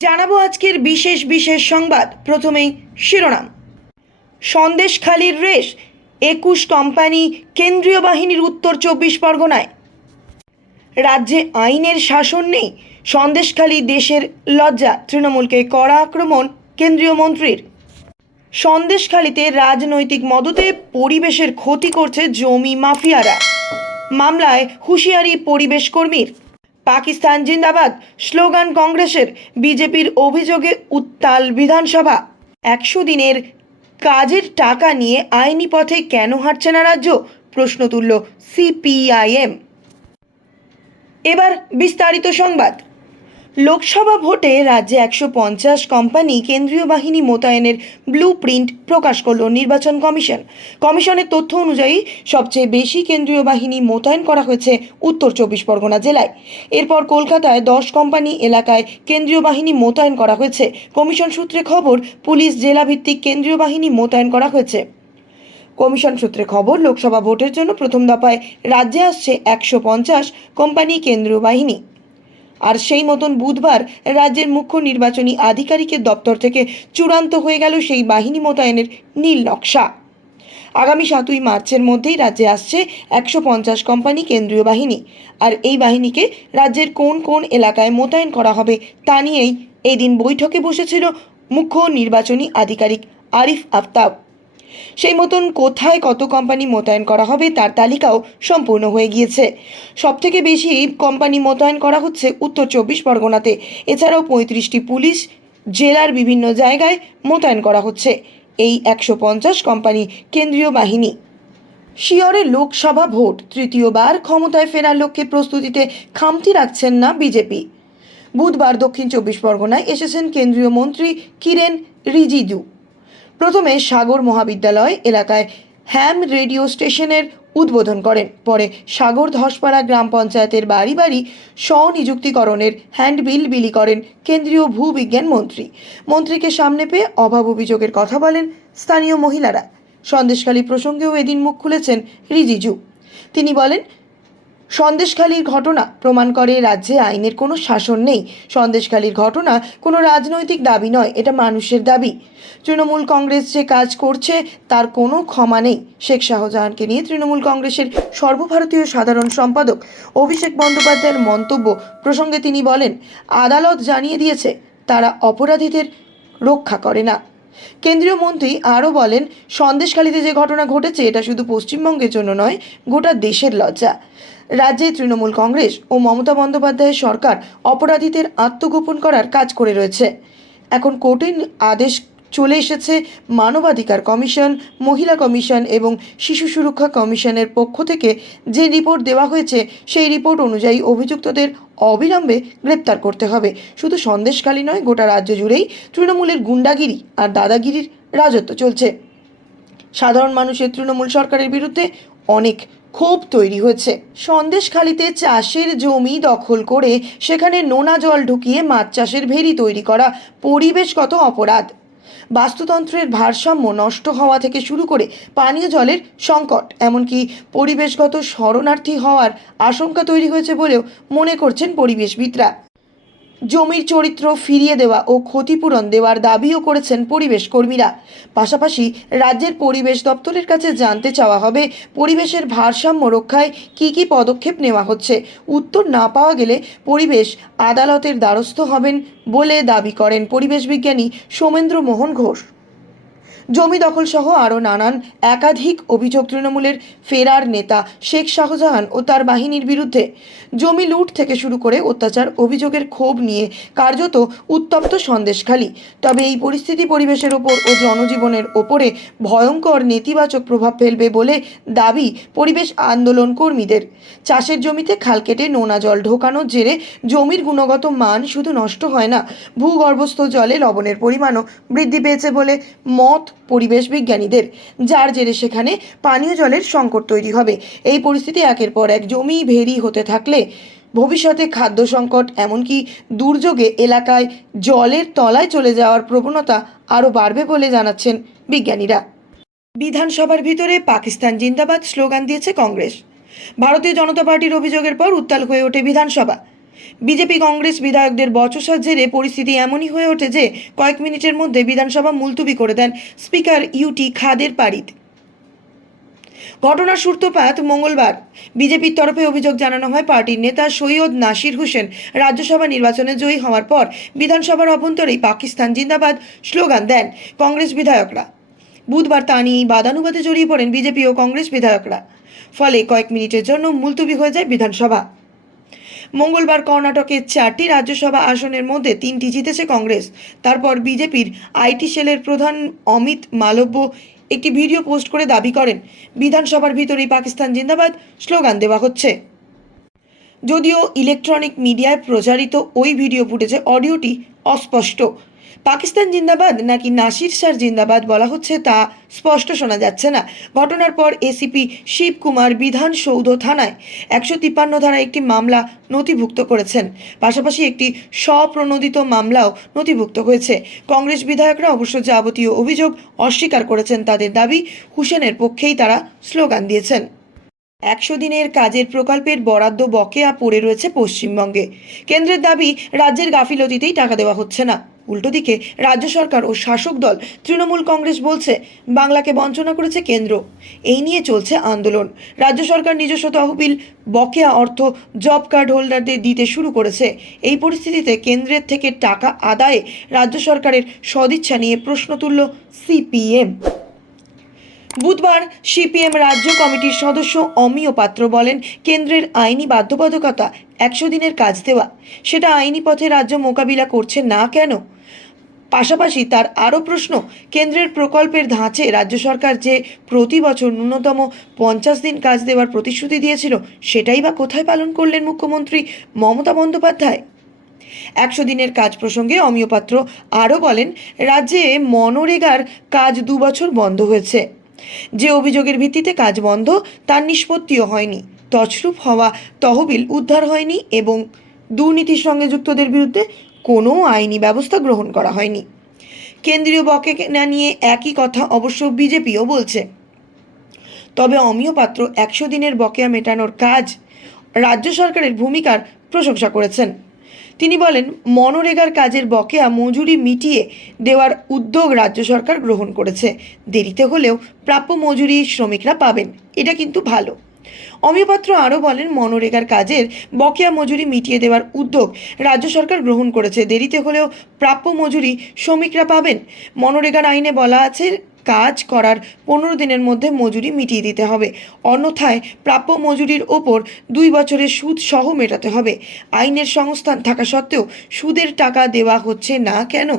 জানাব আজকের বিশেষ বিশেষ সংবাদ। প্রথমেই শিরোনাম। সন্দেশখালির রেশ, একুশ কোম্পানি কেন্দ্রীয় বাহিনীর উত্তর চব্বিশ পরগনায়। রাজ্যে আইনের শাসন নেই, সন্দেশখালী দেশের লজ্জা, তৃণমূলকে কড়া আক্রমণ কেন্দ্রীয় মন্ত্রীর। সন্দেশখালীতে রাজনৈতিক মদতে পরিবেশের ক্ষতি করছে জমি মাফিয়ারা। মামলায় হুঁশিয়ারি পরিবেশ কর্মীর। পাকিস্তান জিন্দাবাদ স্লোগান কংগ্রেসের বিজেপির অভিযোগে উত্তাল বিধানসভা। একশো দিনের কাজের টাকা নিয়ে আইনি পথে কেন হাঁটছে না রাজ্য? প্রশ্ন তুলল সিপিআইএম। এবার বিস্তারিত সংবাদ। লোকসভা ভোটে রাজ্যে একশো পঞ্চাশ কোম্পানি কেন্দ্রীয় বাহিনী মোতায়েনের ব্লু প্রিন্ট প্রকাশ করল নির্বাচন কমিশন। কমিশনের তথ্য অনুযায়ী, সবচেয়ে বেশি কেন্দ্রীয় বাহিনী মোতায়েন করা হয়েছে উত্তর চব্বিশ পরগনা জেলায়। এরপর কলকাতায় দশ কোম্পানি এলাকায় কেন্দ্রীয় বাহিনী মোতায়েন করা হয়েছে। কমিশন সূত্রে খবর, পুলিশ, জেলাভিত্তিক কেন্দ্রীয় বাহিনী মোতায়েন করা হয়েছে। কমিশন সূত্রে খবর, লোকসভা ভোটের জন্য প্রথম দফায় রাজ্যে আসছে একশো পঞ্চাশ কোম্পানি কেন্দ্রীয় বাহিনী। আর সেই মতন বুধবার রাজ্যের মুখ্য নির্বাচনী আধিকারিকের দপ্তর থেকে চূড়ান্ত হয়ে গেল সেই বাহিনী মোতায়েনের নীল নকশা। আগামী সাতই মার্চের মধ্যেই রাজ্যে আসছে একশো পঞ্চাশ কোম্পানি কেন্দ্রীয় বাহিনী। আর এই বাহিনীকে রাজ্যের কোন কোন এলাকায় মোতায়েন করা হবে তা নিয়েই এই দিন বৈঠকে বসেছিল মুখ্য নির্বাচনী আধিকারিক আরিফ আফতাব। সেই মতন কোথায় কত কোম্পানি মোতায়েন করা হবে তার তালিকাও সম্পূর্ণ হয়ে গিয়েছে। সবথেকে বেশি কোম্পানি মোতায়েন করা হচ্ছে উত্তর চব্বিশ পরগনাতে। এছাড়াও পঁয়ত্রিশটি পুলিশ জেলার বিভিন্ন জায়গায় মোতায়েন করা হচ্ছে। এই একশো পঞ্চাশ কোম্পানি কেন্দ্রীয় বাহিনী। শিয়রে লোকসভা ভোট, তৃতীয়বার ক্ষমতায় ফেরার লক্ষ্যে প্রস্তুতিতে খামতি রাখছেন না বিজেপি। বুধবার দক্ষিণ চব্বিশ পরগনায় এসেছেন কেন্দ্রীয় মন্ত্রী কিরেন রিজিজু। প্রথমে সাগর মহাবিদ্যালয় এলাকায় হ্যাম রেডিও স্টেশনের উদ্বোধন করেন। পরে সাগর ধসপাড়া গ্রাম পঞ্চায়েতের বাড়ি বাড়ি স্বনিযুক্তিকরণের হ্যান্ডবিল বিলি করেন কেন্দ্রীয় ভূবিজ্ঞান মন্ত্রী। মন্ত্রীকে সামনে পেয়ে অভাব অভিযোগের কথা বলেন স্থানীয় মহিলারা। সন্দেশখালী প্রসঙ্গেও এদিন মুখ খুলেছেন রিজিজু। তিনি বলেন সন্দেশখালীর ঘটনা প্রমাণ করে রাজ্যে আইনের কোনো শাসন নেই। সন্দেশখালীর ঘটনা কোনো রাজনৈতিক দাবি নয়, এটা মানুষের দাবি। তৃণমূল কংগ্রেস যে কাজ করছে, তার কোনো ক্ষমা নেই। শেখ শাহজাহানকে নিয়ে তৃণমূল কংগ্রেসের সর্বভারতীয় সাধারণ সম্পাদক অভিষেক বন্দ্যোপাধ্যায়ের মন্তব্য প্রসঙ্গে তিনি বলেন, আদালত জানিয়ে দিয়েছে, তারা অপরাধীদের রক্ষা করে না। কেন্দ্রীয় মন্ত্রী আরও বলেন, সন্দেশখালীতে যে ঘটনা ঘটেছে, এটা শুধু পশ্চিমবঙ্গের জন্য নয়, গোটা দেশের লজ্জা। রাজ্যে তৃণমূল কংগ্রেস ও মমতা বন্দ্যোপাধ্যায়ের সরকার অপরাধীদের আত্মগোপন করার কাজ করে রয়েছে। এখন কোর্টের আদেশ চলে এসেছে মানবাধিকার কমিশন, মহিলা কমিশন এবং শিশু সুরক্ষা কমিশনের পক্ষ থেকে। যে রিপোর্ট দেওয়া হয়েছে, সেই রিপোর্ট অনুযায়ী অভিযুক্তদের অবিলম্বে গ্রেপ্তার করতে হবে। শুধু সন্দেশখালী নয়, গোটা রাজ্য জুড়েই তৃণমূলের গুন্ডাগিরি আর দাদাগিরির রাজত্ব চলছে। সাধারণ মানুষের তৃণমূল সরকারের বিরুদ্ধে অনেক ক্ষোভ তৈরি হয়েছে। সন্দেশখালিতে চাষের জমি দখল করে সেখানে নোনা জল ঢুকিয়ে মাছ চাষের ভেরি তৈরি করা পরিবেশগত অপরাধ। বাস্তুতন্ত্রের ভারসাম্য নষ্ট হওয়া থেকে শুরু করে পানীয় জলের সংকট, এমনকি পরিবেশগত শরণার্থী হওয়ার আশঙ্কা তৈরি হয়েছে বলেও মনে করছেন পরিবেশবিদরা। জমির চরিত্র ফিরিয়ে দেওয়া ও ক্ষতিপূরণ দেওয়ার দাবিও করেছেন পরিবেশ কর্মীরা। পাশাপাশি রাজ্যের পরিবেশ দপ্তরের কাছে জানতে চাওয়া হবে, পরিবেশের ভারসাম্য রক্ষায় কি কি পদক্ষেপ নেওয়া হচ্ছে? উত্তর না পাওয়া গেলে পরিবেশ আদালতের দ্বারস্থ হবেন বলে দাবি করেন পরিবেশ বিজ্ঞানী সোমেন্দ্র মোহন ঘোষ। জমি দখল সহ আরও নানান একাধিক অভিযোগ তৃণমূলের ফেরার নেতা শেখ শাহজাহান ও তার বাহিনীর বিরুদ্ধে জমি লুট থেকে শুরু করে অত্যাচার, অভিযোগের ক্ষোভ নিয়ে কার্যত উত্তপ্ত সন্দেশখালী। তবে এই পরিস্থিতি পরিবেশের ওপর ও জনজীবনের ওপরে ভয়ঙ্কর নেতিবাচক প্রভাব ফেলবে বলে দাবি পরিবেশ আন্দোলন কর্মীদের। চাষের জমিতে খাল কেটে নোনা জল ঢোকানোর জেরে জমির গুণগত মান শুধু নষ্ট হয় না, ভূগর্ভস্থ জলে লবণের পরিমাণও বৃদ্ধি পেয়েছে বলে মত পরিবেশ বিজ্ঞানীদের যার জেরে সেখানে পানীয় জলের সংকট তৈরি হবে। এই পরিস্থিতি একের পর এক জমি ভেরি হতে থাকলে ভবিষ্যতে খাদ্য সংকট, এমনকি দুর্যোগে এলাকায় জলের তলায় চলে যাওয়ার প্রবণতা আরও বাড়বে বলে জানাচ্ছেন বিজ্ঞানীরা। বিধানসভার ভিতরে পাকিস্তান জিন্দাবাদ স্লোগান দিয়েছে কংগ্রেস। ভারতীয় জনতা পার্টির অভিযোগের পর উত্তাল হয়ে ওঠে বিধানসভা। বিজেপি কংগ্রেস বিধায়কদের বচসার জেরে পরিস্থিতি এমনই হয়ে ওঠে যে কয়েক মিনিটের মধ্যে বিধানসভা মুলতুবি করে দেন স্পিকার ইউটি খাদের পারিত। ঘটনার সূত্রপাত মঙ্গলবার। বিজেপির তরফে অভিযোগ জানানো হয় পার্টির নেতা সৈয়দ নাসির হোসেন রাজ্যসভা নির্বাচনে জয়ী হওয়ার পর বিধানসভার অভ্যন্তরেই পাকিস্তান জিন্দাবাদ স্লোগান দেন কংগ্রেস বিধায়করা। বুধবার তা নিয়েই বাদানুবাদে জড়িয়ে পড়েন বিজেপি ও কংগ্রেস বিধায়করা। ফলে কয়েক মিনিটের জন্য মুলতুবি হয়ে যায় বিধানসভা। মঙ্গলবার কর্ণাটকের চারটি রাজ্যসভা আসনের মধ্যে তিনটি জিতেছে কংগ্রেস। তারপর বিজেপির আইটি সেলের প্রধান অমিত মালব্য একটি ভিডিও পোস্ট করে দাবি করেন, বিধানসভার ভিতরেই পাকিস্তান জিন্দাবাদ, স্লোগান দেওয়া হচ্ছে। যদিও ইলেকট্রনিক মিডিয়ায় প্রচারিত ওই ভিডিও ফুটেজে অডিওটি অস্পষ্ট পাকিস্তান জিন্দাবাদ নাকি নাসির স্যার জিন্দাবাদ বলা হচ্ছে তা স্পষ্ট শোনা যাচ্ছে না। ঘটনার পর এসিপি শিবকুমার বিধানসৌধ থানায় একশো তিপ্পান্ন ধারা একটি মামলা নথিভুক্ত করেছেন। পাশাপাশি একটি স্বপ্রণোদিত মামলাও নথিভুক্ত হয়েছে। কংগ্রেস বিধায়করা অবশ্য যাবতীয় অভিযোগ অস্বীকার করেছেন তাদের দাবি, হুসেনের পক্ষেই তারা স্লোগান দিয়েছেন। একশো দিনের কাজের প্রকল্পের বরাদ্দ বকেয়া পড়ে রয়েছে পশ্চিমবঙ্গে। কেন্দ্রের দাবি, রাজ্যের গাফিলতিতেই টাকা দেওয়া হচ্ছে না। উল্টো দিকে রাজ্য সরকার ও শাসক দল তৃণমূল কংগ্রেস বলছে বাংলাকে বঞ্চনা করেছে কেন্দ্র। এই নিয়ে চলছে আন্দোলন। রাজ্য সরকার নিজস্ব তহবিল, বকেয়া অর্থ, জব কার্ড হোল্ডারদের দিতে শুরু করেছে। এই পরিস্থিতিতে কেন্দ্রের থেকে টাকা আদায়ে রাজ্য সরকারের সদিচ্ছা নিয়ে প্রশ্ন তুলল সিপিএম। বুধবার সিপিএম রাজ্য কমিটির সদস্য অমিয় পাত্র বলেন, কেন্দ্রের আইনি বাধ্যবাধকতা একশো দিনের কাজ দেওয়া। সেটা আইনি পথে রাজ্য মোকাবিলা করছে না কেন? পাশাপাশি তার আরও প্রশ্ন, কেন্দ্রের প্রকল্পের ধাঁচে রাজ্য সরকার যে প্রতি বছর ন্যূনতম পঞ্চাশ দিন কাজ দেওয়ার প্রতিশ্রুতি দিয়েছিল, সেটাই বা কোথায় পালন করলেন মুখ্যমন্ত্রী মমতা বন্দ্যোপাধ্যায়? একশো দিনের কাজ প্রসঙ্গে অমিয় পাত্র আরও বলেন, রাজ্যে মনরেগার কাজ দু বছর বন্ধ হয়েছে। যে অভিযোগের ভিত্তিতে কাজ বন্ধ, তার নিষ্পত্তিও হয়নি। তছরূপ হওয়া তহবিল উদ্ধার হয়নি এবং দুর্নীতির সঙ্গে যুক্তদের বিরুদ্ধে কোনো আইনি ব্যবস্থা গ্রহণ করা হয়নি। কেন্দ্রীয় বকে না নিয়ে একই কথা অবশ্য বিজেপিও বলছে। তবে অমিয় পাত্র একশো দিনের বকেয়া মেটানোর কাজ রাজ্য সরকারের ভূমিকার প্রশংসা করেছেন। তিনি বলেন, মনরেগার কাজের বকেয়া মজুরি মিটিয়ে দেওয়ার উদ্যোগ রাজ্য সরকার গ্রহণ করেছে। দেরিতে হলেও প্রাপ্য মজুরি শ্রমিকরা পাবেন, এটা কিন্তু ভালো। অমিয়পাত্র আরও বলেন, মনরেগার কাজের বকেয়া মজুরি মিটিয়ে দেওয়ার উদ্যোগ রাজ্য সরকার গ্রহণ করেছে। দেরিতে হলেও প্রাপ্য মজুরি শ্রমিকরা পাবেন। মনরেগার আইনে বলা আছে কাজ করার পনেরো দিনের মধ্যে মজুরি মিটিয়ে দিতে হবে। অন্যথায় প্রাপ্য মজুরির ওপর দুই বছরের সুদ সহ মেটাতে হবে। আইনের সংস্থান থাকা সত্ত্বেও সুদের টাকা দেওয়া হচ্ছে না কেন?